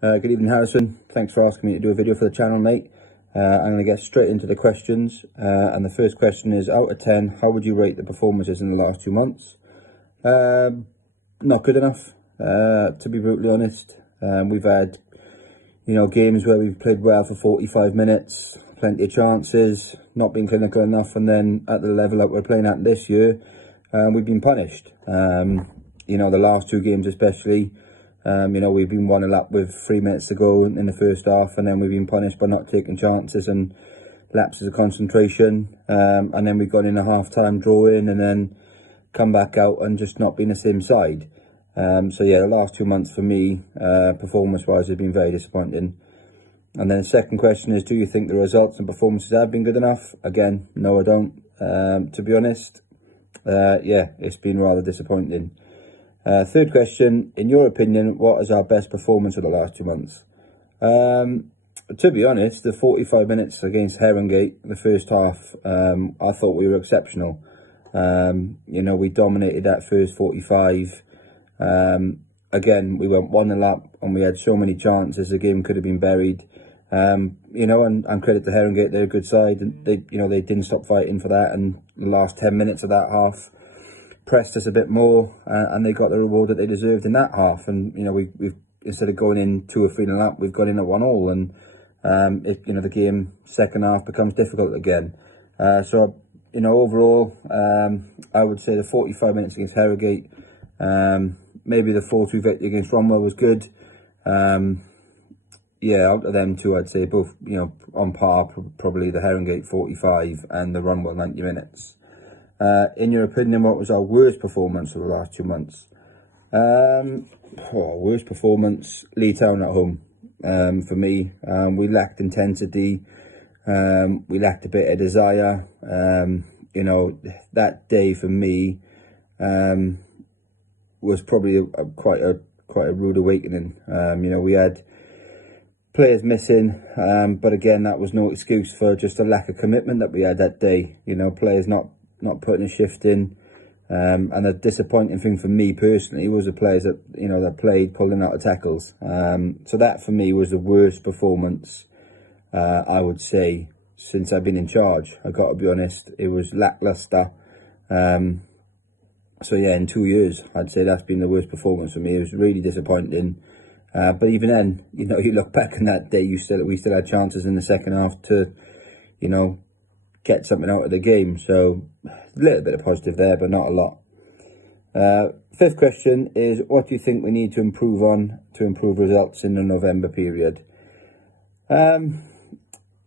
Good evening, Harrison. Thanks for asking me to do a video for the channel, mate. I'm going to get straight into the questions. And the first question is, out of 10, how would you rate the performances in the last 2 months? Not good enough, to be brutally honest. We've had, games where we've played well for 45 minutes, plenty of chances, not been clinical enough, and then at the level that we're playing at this year, we've been punished. The last 2 games especially, we've been 1-0 up with 3 minutes to go in the first half, and then we've been punished by not taking chances and lapses of concentration, and then we've gone in a half-time draw-in and then come back out and just not been the same side. So yeah, the last 2 months for me, performance-wise, have been very disappointing. And then the second question is, do you think the results and performances have been good enough? Again, no, I don't. To be honest, yeah, it's been rather disappointing. Third question, in your opinion, what is our best performance of the last 2 months? To be honest, the 45 minutes against Herongate, the first half, I thought we were exceptional. We dominated that first 45. Again, we went 1-0 up and we had so many chances, the game could have been buried. And credit to Herongate, they're a good side. And they didn't stop fighting for that, and the last 10 minutes of that half pressed us a bit more, and they got the reward that they deserved in that half. And we've instead of going in 2 or 3-0 up, we've gone in at 1-1, and the game second half becomes difficult again. Overall, I would say the 45 minutes against Harrogate, maybe the 4-2 victory against Romwell was good. Yeah, out of them two, I'd say both, on par, probably the Herongate 45 and the Romwell 90 minutes. In your opinion, what was our worst performance of the last 2 months? Worst performance, Lee Town at home. For me, we lacked intensity. We lacked a bit of desire. That day for me was probably quite a rude awakening. We had players missing, but again, that was no excuse for just a lack of commitment that we had that day. Players not putting a shift in, and the disappointing thing for me personally was the players that that played pulling out of tackles. So that for me was the worst performance, I would say, since I've been in charge. I got to be honest, it was lackluster. So yeah, in 2 years, I'd say that's been the worst performance for me. It was really disappointing. But even then, you look back on that day, we still had chances in the second half to, get something out of the game. So a little bit of positive there, but not a lot. Fifth question is, what do you think we need to improve on to improve results in the November period?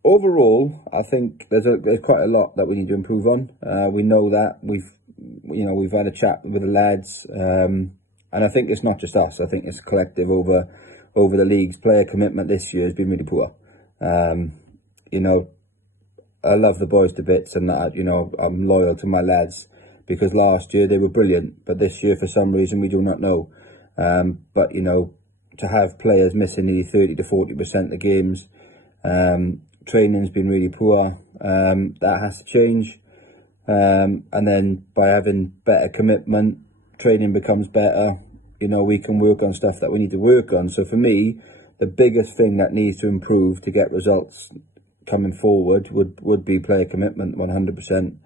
Overall, I think there's quite a lot that we need to improve on. We know that. We've had a chat with the lads, and I think it's not just us. I think it's collective over the league's player commitment this year has been really poor. I love the boys to bits, and I'm loyal to my lads, because last year they were brilliant, but this year for some reason we do not know. But to have players missing nearly 30 to 40% of the games, training's been really poor. That has to change. And then by having better commitment, training becomes better. We can work on stuff that we need to work on. So for me, the biggest thing that needs to improve to get results coming forward would be player commitment, 100%.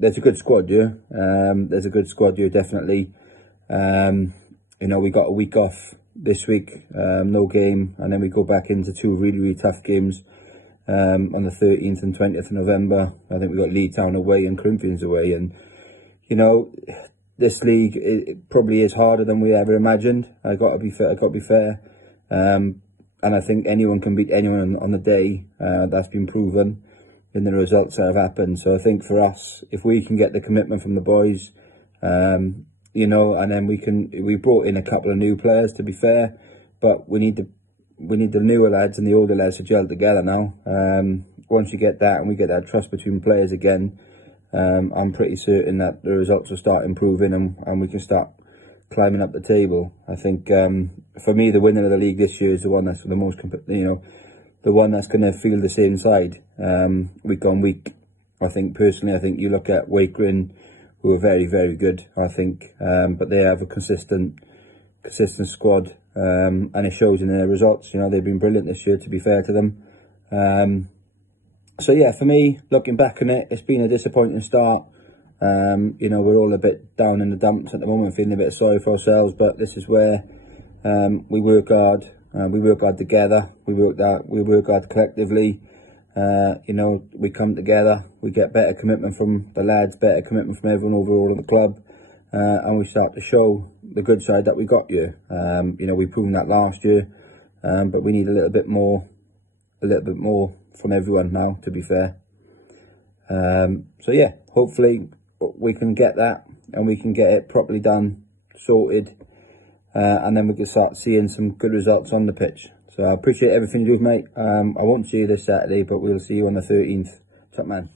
There's a good squad here. There's a good squad here, definitely. We got a week off this week, no game, and then we go back into 2 really, really tough games on the 13th and 20th of November. I think we got Lee Town away and Corinthians away, and this league, it probably is harder than we ever imagined. I got to be fair. And I think anyone can beat anyone on the day. That's been proven in the results that have happened. So I think for us, if we can get the commitment from the boys, and then we brought in a couple of new players, to be fair, but we need the newer lads and the older lads to gel together now. Once you get that and we get that trust between players again, I'm pretty certain that the results will start improving, and we can start climbing up the table. I think for me, the winner of the league this year is the one that's the most, the one that's going to feel the same side week on week. I think personally, you look at Wakering, who are very, very good, I think, but they have a consistent consistent squad, and it shows in their results. You know, they've been brilliant this year, to be fair to them. So yeah, for me, looking back on it, it's been a disappointing start. You know, we're all a bit down in the dumps at the moment, feeling a bit sorry for ourselves, but this is where we work hard. We work hard together. We work hard collectively. You know, we come together. We get better commitment from the lads, better commitment from everyone overall in the club, and we start to show the good side that we got here. You know, we've proven that last year, but we need a little bit more from everyone now, to be fair. So yeah, hopefully we can get that and we can get it properly done, sorted, and then we can start seeing some good results on the pitch. So I appreciate everything you do, mate. I won't see you this Saturday, but we'll see you on the 13th. Top man.